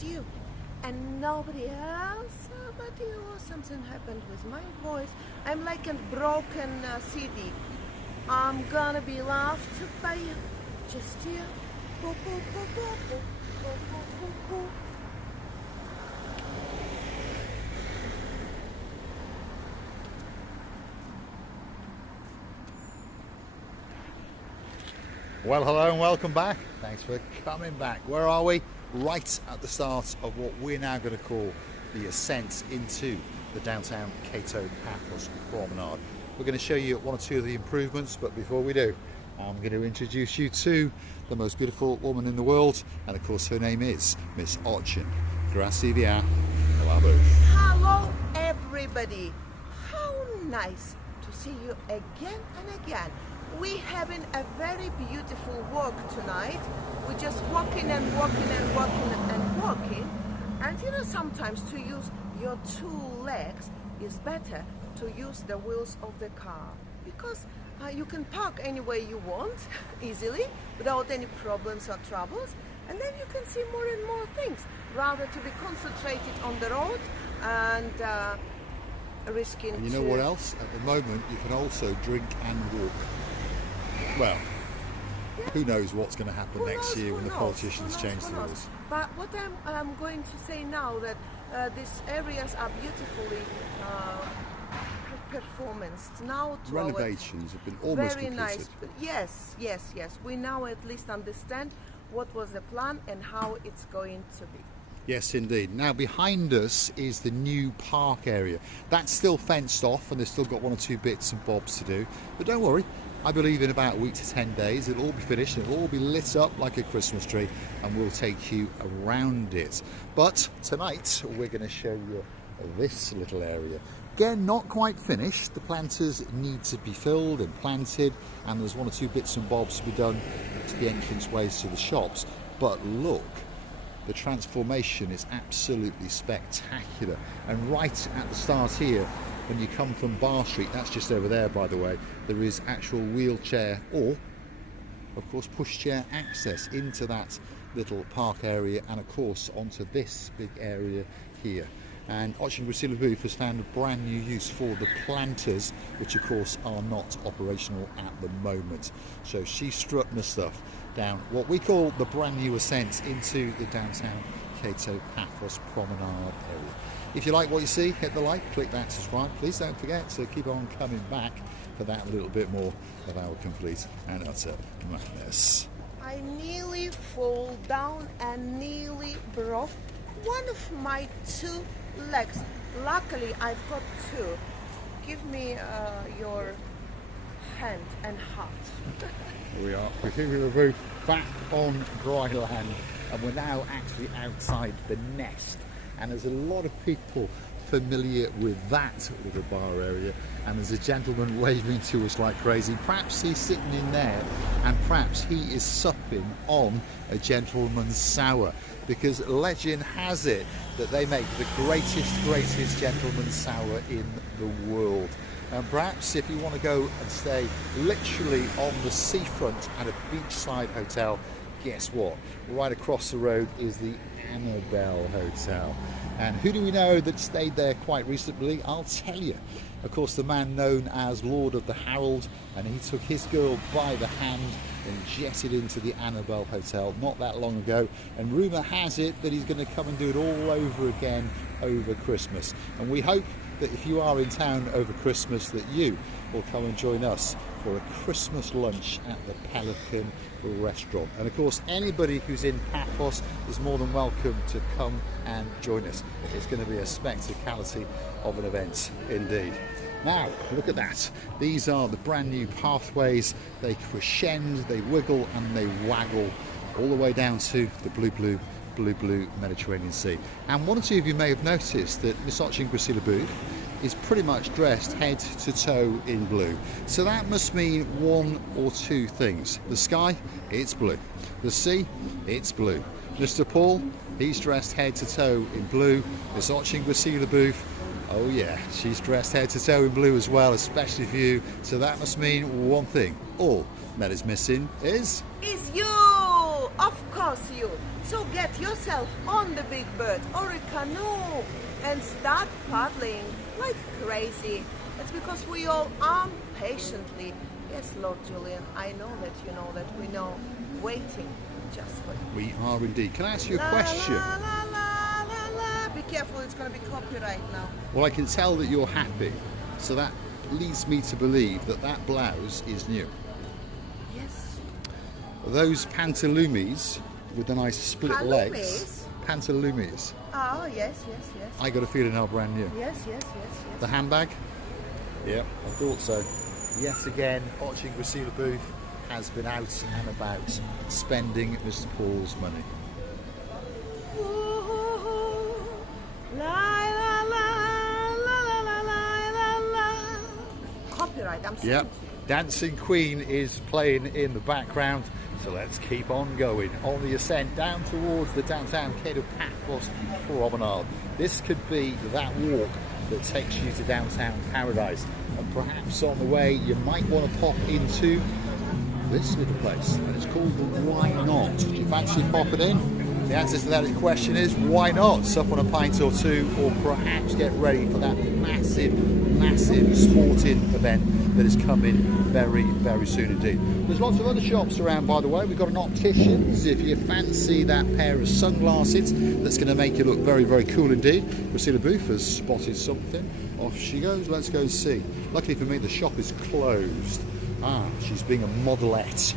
just you and nobody else. But something happened with my voice. I'm like a broken CD. I'm gonna be loved by you, just you. Boo, boo, boo, boo, boo, boo, boo, boo, boo. Well, hello and welcome back. Thanks for coming back. Where are we? Right at the start of what we're now going to call the ascent into the downtown Kato Paphos promenade. We're going to show you one or two of the improvements, but before we do, I'm going to introduce you to the most beautiful woman in the world, and of course her name is Miss Ochin. Grazie via. Hello everybody. How nice to see you again and again. We're having a very beautiful walk tonight. We're just walking and walking and walking and walking. And you know, sometimes to use your two legs is better to use the wheels of the car, because you can park any way you want easily without any problems or troubles, and then you can see more and more things rather to be concentrated on the road and risking. And you know what else? At the moment, you can also drink and walk. Well, who knows what's going to happen next year when the politicians change the rules. But what I'm going to say now, that these areas are beautifully performanced now. Renovations have been almost very completed. Nice. Yes. We now at least understand what was the plan and how it's going to be. Yes, indeed. Now behind us is the new park area. That's still fenced off and they've still got one or two bits and bobs to do. But don't worry, I believe in about a week to 10 days it'll all be finished, it'll all be lit up like a Christmas tree, and we'll take you around it. But tonight we're going to show you this little area. Again, not quite finished. The planters need to be filled and planted, and there's one or two bits and bobs to be done to the entranceways to the shops. But look, the transformation is absolutely spectacular. And right at the start here, when you come from Bar Street, that's just over there by the way, there is actual wheelchair or of course pushchair access into that little park area, and of course onto this big area here. And Ochin Booth has found a brand new use for the planters, which of course are not operational at the moment. So she's strutting the stuff down what we call the brand new ascent into the downtown Kato Paphos promenade area. If you like what you see, hit the like, click that subscribe. Please don't forget to keep on coming back for that little bit more of our complete and utter madness. I nearly fall down and nearly broke one of my two legs. Luckily I've got two. Give me your hand and heart. We are both back on dry land, and we're now actually outside the nest, and there's a lot of people familiar with that little bar area, and there's a gentleman waving to us like crazy. Perhaps he's sitting in there and perhaps he is supping on a gentleman's sour, because legend has it that they make the greatest gentleman's sour in the world. And perhaps if you want to go and stay literally on the seafront at a beachside hotel, guess what? Right across the road is the Annabelle Hotel. And who do we know that stayed there quite recently? I'll tell you. Of course, the man known as Lord of the Harold, and he took his girl by the hand and jetted into the Annabelle Hotel not that long ago. And rumour has it that he's going to come and do it all over again over Christmas. And we hope that if you are in town over Christmas, that you will come and join us for a Christmas lunch at the Pelican restaurant. And of course, anybody who's in Paphos is more than welcome to come and join us. It's going to be a spectacality of an event indeed. Now, look at that. These are the brand new pathways. They crescend, they wiggle and they waggle all the way down to the blue Mediterranean Sea. And one or two of you may have noticed that Miss Ochin Booth is pretty much dressed head to toe in blue. So that must mean one or two things. The sky, it's blue. The sea, it's blue. Mr. Paul, he's dressed head to toe in blue. Miss Ochin Booth, oh yeah, she's dressed head to toe in blue as well, especially for you. So that must mean one thing. All that is missing is you! Of course you! So get yourself on the big bird or a canoe and start paddling like crazy. It's because we all arm patiently. Yes, Lord Julian, I know that you know that we know, waiting just for you. We are indeed. Can I ask you a La, question? la, la, la, la, la. Be careful, it's going to be copyright now. Well, I can tell that you're happy, so that leads me to believe that that blouse is new. Yes. Those pantaloons with the nice split legs. Pantaloons. Oh, yes, yes, yes. I got a feeling are brand new. Yes, yes, yes, yes. The handbag? Yep, I thought so. Yet again, watching Gracila Booth has been out and about spending Mr. Paul's money. Ooh, la, la, la, la, la, la, la, la. Copyright, I'm sorry. Yep, Dancing Queen is playing in the background, so let's keep on going on the ascent down towards the downtown Kato Paphos promenade. This could be that walk that takes you to downtown paradise, and perhaps on the way you might want to pop into this little place, and it's called the Why Not. Do you fancy popping in? The answer to that question is why not? Sup on a pint or two, or perhaps get ready for that massive sporting event that is coming very, very soon indeed. There's lots of other shops around, by the way. We've got an optician's if you fancy that pair of sunglasses that's going to make you look very, very cool indeed. Gracila Booth has spotted something. Off she goes. Let's go see. Luckily for me, the shop is closed. She's being a modelette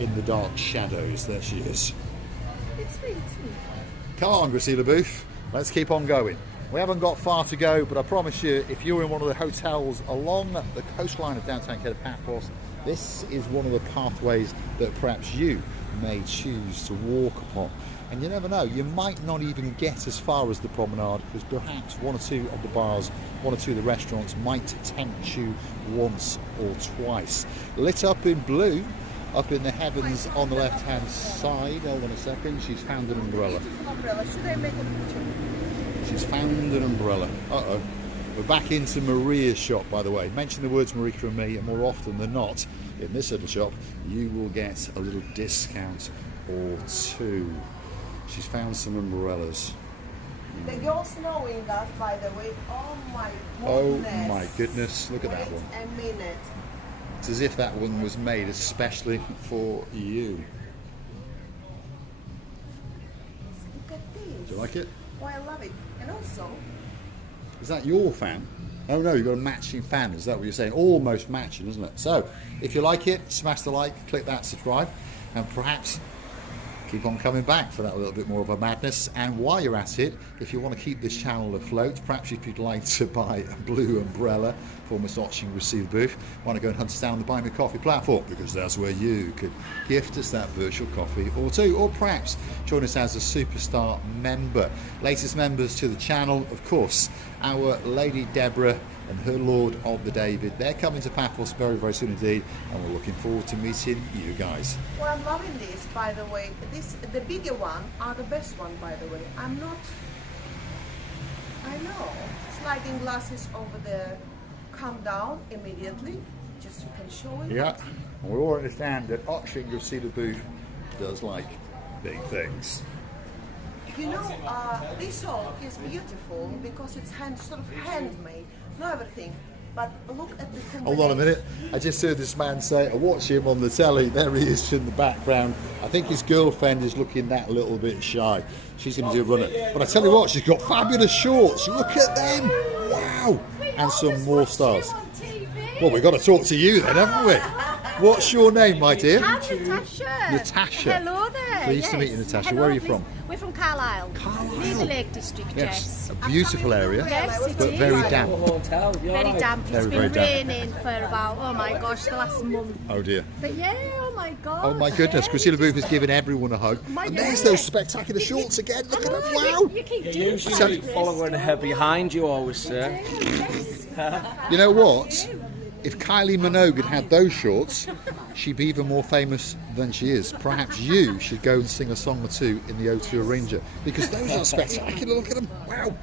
in the dark shadows. There she is. It's me, it's me. Come on, Gracila Booth. Let's keep on going. We haven't got far to go, but I promise you, if you're in one of the hotels along the coastline of downtown Kato Paphos, this is one of the pathways that perhaps you may choose to walk upon. And you never know, you might not even get as far as the promenade, because perhaps one or two of the bars, one or two of the restaurants might tempt you once or twice. Lit up in blue, up in the heavens on the left-hand side. Hold on a second, she's found an umbrella. Beautiful umbrella. Should I make a picture? She's found an umbrella. Uh-oh. We're back into Maria's shop, by the way. Mention the words Marika and me, and more often than not, in this little shop, you will get a little discount or two. She's found some umbrellas. The girl's knowing that, by the way. Oh my goodness. Oh my goodness, look at that one. Wait a minute. It's as if that one was made especially for you. Look at this. Do you like it? Oh, I love it. And also, Is that your fan? Oh no, you've got a matching fan. Is that what you're saying? Almost matching, isn't it? So, if you like it, smash the like, click that subscribe, and perhaps keep on coming back for that little bit more of a madness. And while you're at it, if you want to keep this channel afloat, perhaps if you'd like to buy a blue umbrella for Miss watching Gracila Booth, want to go and hunt us down on the Buy Me Coffee platform, because that's where you could gift us that virtual coffee or two, or perhaps join us as a superstar member. Latest members to the channel, of course, our Lady Deborah and her Lord of the David. They're coming to Paphos very, very soon indeed, and we're looking forward to meeting you guys. well, I'm loving this, by the way. The bigger one are the best one, by the way. I know. Sliding glasses over there. Come down immediately. Just you can show it. Yeah, and we all understand that watching Gracila Booth does like big things. You know, this all is beautiful because it's sort of handmade. Not everything, but look at the combination. Hold on a minute. I just heard this man say, I watch him on the telly. There he is in the background. I think his girlfriend is looking that little bit shy. She's going to do a runner. But I tell you what, she's got fabulous shorts. Look at them. Wow. And some more stars. Well, we've got to talk to you then, haven't we? What's your name, my dear? I'm Natasha. Natasha. Hello there. Pleased to meet you, Natasha. Hello, Where are you please. from? We're from Carlisle. Carlisle. Near the Lake District, yes. A beautiful area, Yes, it but is. very damp. Very damp. It's Very, been very damp. raining for about, oh my gosh, the last month. Oh dear. But yeah, oh my god. Oh my goodness, yeah. Gracila Booth is giving everyone a hug. My And there's God. those spectacular shorts again. Look at them, Oh, wow. You keep You're doing usually that, following her behind you always, sir. Yes. You know what? If Kylie Minogue had had those shorts, she'd be even more famous than she is. Perhaps you should go and sing a song or two in the O2 Arranger, because those are spectacular. Look at them. Wow.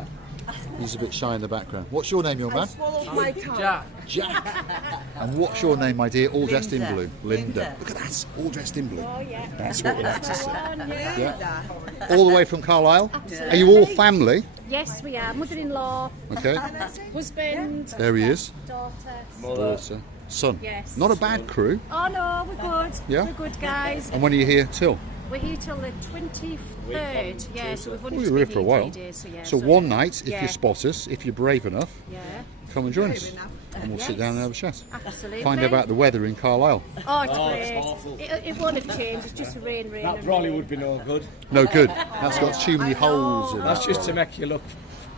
He's a bit shy in the background. What's your name, young I man? swallowed my tongue. Jack. Jack. And what's your name, my dear? All dressed in Linda. blue. Linda. Linda. Look at that. All dressed in blue. Oh, yeah. That's what we like to see. Linda. All the way from Carlisle. Absolutely. Are you all family? Yes, we are. Mother-in-law, Okay. husband, There he is. daughter. Daughter. Son. Yes. Not a bad crew. Oh no, we're good. Yeah? We're good guys. And when are you here till? We're here till the 23rd. Yeah, so we've only Oh, just you're here been for a here while. 3 days. So, yeah, So one night, if yeah. you spot us, if you're brave enough, Yeah, come and join us. Brave enough. And we'll sit Yes. down and have a chat. absolutely. Find out about the weather in Carlisle. Oh, it's Oh, great. it's awful. It won't have changed. It's just rain. That and probably rain. would be no good. No good. That's got too many I know. holes in it. That's just to make you look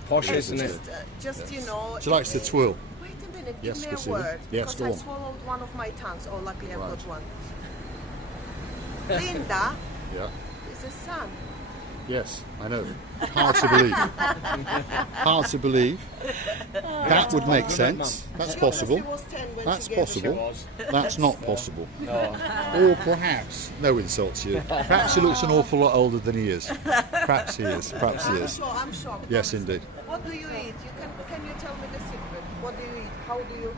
posh, isn't it? Just, you know. She likes to twirl. Wait a minute, Yes, give me Priscilla. a word. Yes, because go I on. swallowed one of my tongues. Oh, luckily I've Right. got one. Linda Yeah. is a son. Yes, I know. Hard to believe. Hard to believe. That would make sense. That's possible. She was 10 when That's she gave possible. birth. That's not possible. No. Or perhaps, no insults here, perhaps he looks an awful lot older than he is. Perhaps he is. Perhaps he is. I'm shocked. Yes, indeed. What do you eat? Can you tell me the secret? What do you eat? How do you?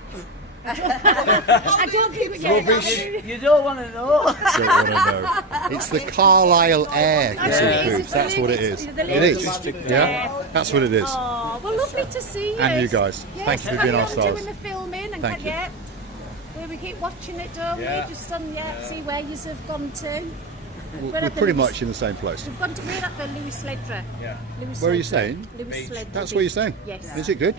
I don't think we You don't want to know. Don't want to know. It's the Carlisle air, I know it Kissing is, Booth. it's That's the what it ladies- is. the It is. ladies. Yeah, that's what it is. Oh, well, lovely to see you. And you guys. Yes, Thank you for carry being our on stars. doing the filming and Thank you. yeah, we keep watching it, don't Yeah. we? Just on see where you have gone to. We're at the pretty Lewis- much in the same place. We've gone to we're at the Lewis Ledra. Yeah. Lewis Where are you Ledra. staying? Lewis Ledra. That's where you're staying? Yes. Is it good?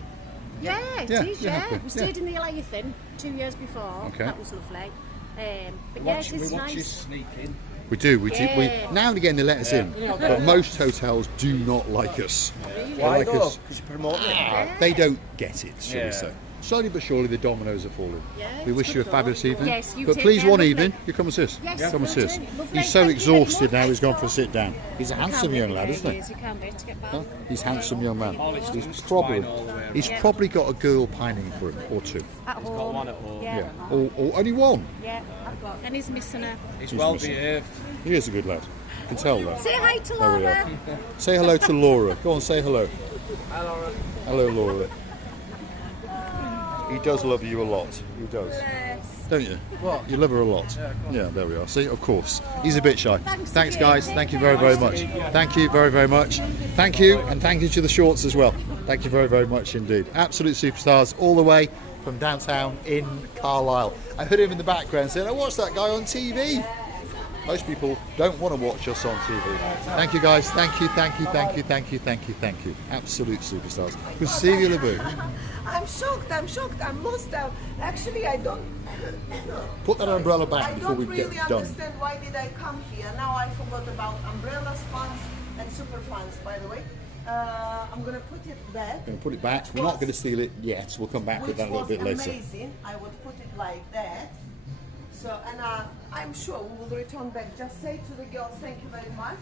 Yeah, it Yeah, is, you're yeah. happy. We stayed in the Leviathan 2 years before. Okay. That was lovely. But We yes, watch it's you nice. sneak in. We do. We Yeah. now and again they let us in, but most hotels do not like us. They Why like though? us. Because you promote it. They don't get it, shall Yeah. we say. Slowly but surely the dominoes are falling. Yeah, We it's wish you a good fabulous though. evening. Yes, you but take please care, one lovely. evening, you come and see us. Yes, Come and see us. lovely. He's so Thank you very exhausted much. now he's gone for a sit down. He's a handsome young lad, isn't he? You can't wait to get back. Huh? He's a handsome young man. He's It's probably fine all the way around. he's probably got a girl pining for him or two. At home. got one at home. Yeah. Yeah. Or only one. Yeah. And he's missing her. He's well behaved. He is a good lad. You can tell that. Say hi to There we Laura. are. Say hello to Laura. Go on, say hello. Hi, Laura. Hello, Laura. He does love you a lot. He does. Don't you? What? You love her a lot. Yeah, there we are. See, of course. He's a bit shy. Thanks, guys. Thank you very, very much. Thank you very, very much. Thank you, and thank you to the shorts as well. Thank you very, very much indeed. Absolute superstars all the way from downtown in Carlisle. I heard him in the background saying, I watched that guy on TV. Most people don't want to watch us on TV. Thank you, guys. Thank you, thank you, thank you, thank you, thank you, thank you. Absolute superstars. Good to see you, Labu. I'm shocked. I'm lost. Actually, I don't. Put that umbrella back I before don't we really get done. understand why did I come here. Now I forgot about umbrellas, fans, and super fans. By the way, I'm gonna put it back. Going to put it back. We're not going to steal it yet. We'll come back with Which that a little was bit later. amazing. I would put it like that. So, and I'm sure we will return back. Just say to the girls, thank you very much.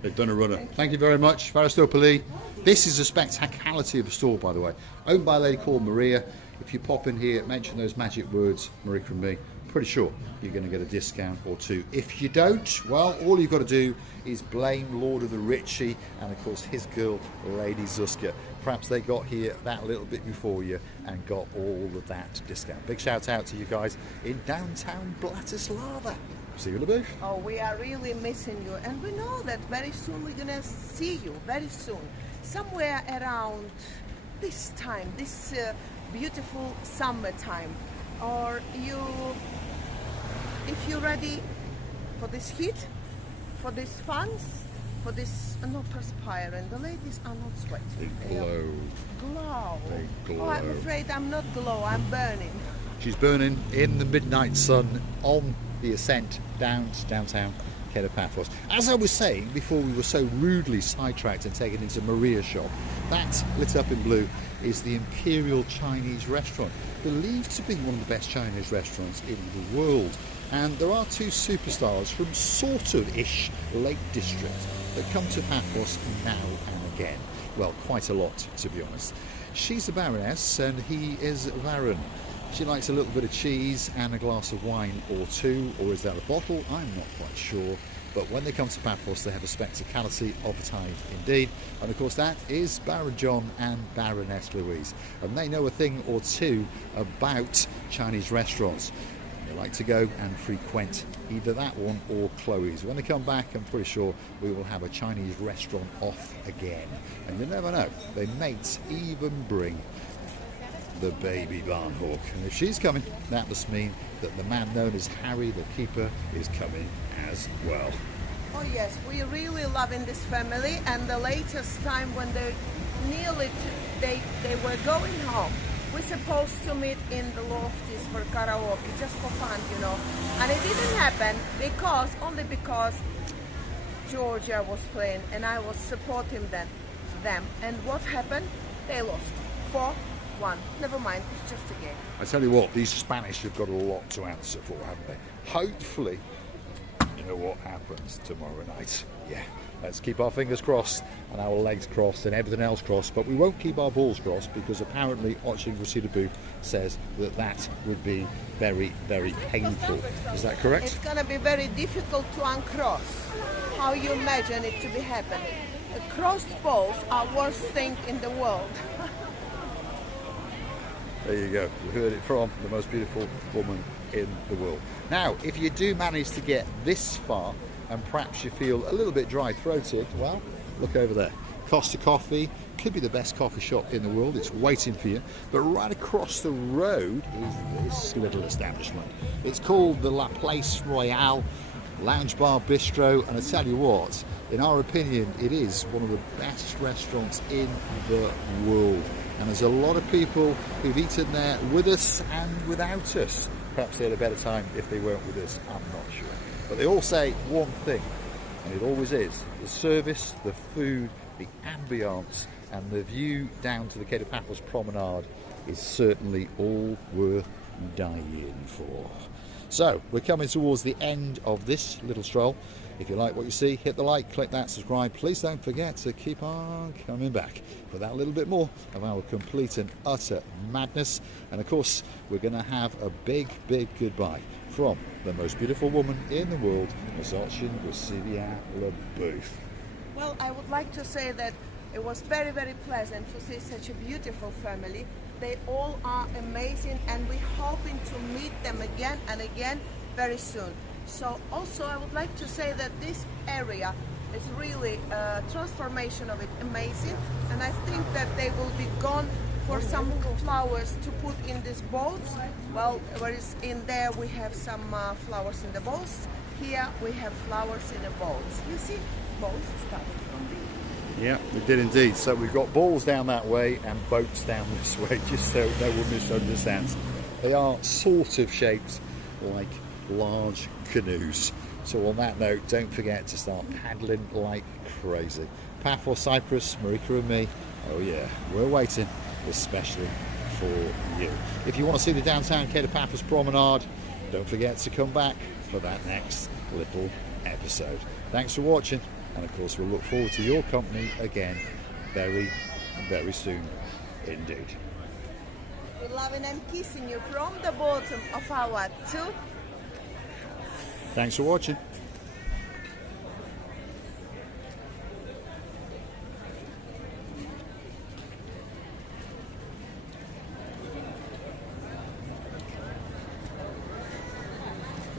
They've done a runner. Thank you very much, Farastopoli. This is a spectacularity of a store, by the way. Owned by a lady called Maria. If you pop in here, mention those magic words, Marika and me, pretty sure you're going to get a discount or two. If you don't, well, all you've got to do is blame Lord of the Ritchie and, of course, his girl, Lady Zuska. Perhaps they got here that little bit before you and got all of that discount. Big shout out to you guys in downtown Bratislava. See you in the booth. Oh, we are really missing you, and we know that very soon we're gonna see you. Very soon, somewhere around this time, this beautiful summertime. Or if you're ready for this heat, for this fun, for this not perspiring. The ladies are not sweating. They glow. Glow. They Oh, I'm glow. afraid I'm not glow. I'm burning. She's burning in the midnight sun on the ascent down to downtown Kato Paphos. As I was saying before we were so rudely sidetracked and taken into Maria's shop, that lit up in blue is the Imperial Chinese restaurant, believed to be one of the best Chinese restaurants in the world. And there are two superstars from sort of ish Lake District that come to Paphos now and again. Well, quite a lot, to be honest. She's the Baroness and he is Baron. She likes a little bit of cheese and a glass of wine or two, or is that a bottle? I'm not quite sure. but when they come to Paphos, they have a spectacality of a type indeed. And of course, that is Baron John and Baroness Louise. And they know a thing or two about Chinese restaurants. They like to go and frequent either that one or Chloe's. When they come back, I'm pretty sure we will have a Chinese restaurant off again. And you never know, they might even bring the baby barn hawk. And if she's coming, that must mean that the man known as Harry the Keeper is coming as well. Oh yes, we really loving this family, and the latest time when they were going home, we're supposed to meet in the lofties for karaoke, just for fun, you know. And it didn't happen only because Georgia was playing and I was supporting them. And what happened? They lost 4-1. Never mind, it's just a game. I tell you what, these Spanish have got a lot to answer for, haven't they? Hopefully, you know what happens tomorrow night. Yeah, let's keep our fingers crossed and our legs crossed and everything else crossed, but we won't keep our balls crossed because apparently Oching Rosita Booth says that that would be very, very painful. Is that correct? It's going to be very difficult to uncross. How you imagine it to be happening? The crossed balls are worst thing in the world. There you go. You heard it from the most beautiful woman in the world. Now, if you do manage to get this far and perhaps you feel a little bit dry-throated, well, look over there. Costa Coffee could be the best coffee shop in the world. It's waiting for you. But right across the road is this little establishment. It's called the La Place Royale Lounge Bar Bistro, and I tell you what, in our opinion, it is one of the best restaurants in the world. And there's a lot of people who've eaten there with us and without us. Perhaps they had a better time if they weren't with us, I'm not sure. But they all say one thing, and it always is: the service, the food, the ambience, and the view down to the Kato Paphos promenade is certainly all worth dying for. So, we're coming towards the end of this little stroll. If you like what you see, hit the like, click that subscribe. Please don't forget to keep on coming back for that little bit more of our complete and utter madness. And of course, we're going to have a big, big goodbye from the most beautiful woman in the world, Miss Oching Rosita Booth. Well, I would like to say that it was very, very pleasant to see such a beautiful family. They all are amazing, and we're hoping to meet them again and again very soon. So also I would like to say that this area is really transformation of it amazing, and I think that they will be gone for some flowers to put in these bowls. Well, whereas in there we have some flowers in the bowls. Here we have flowers in the bowls. You see, bowls started from there. Yeah, we did indeed. So we've got balls down that way and boats down this way, just so no one misunderstands. They are sort of shaped like large canoes. So on that note, don't forget to start paddling like crazy. Paphos, Cyprus, Marika and me, oh yeah, we're waiting especially for you. If you want to see the downtown Kato Paphos promenade, don't forget to come back for that next little episode. Thanks for watching, and of course we'll look forward to your company again very, very soon indeed. We're loving and kissing you from the bottom of our tube. Thanks for watching.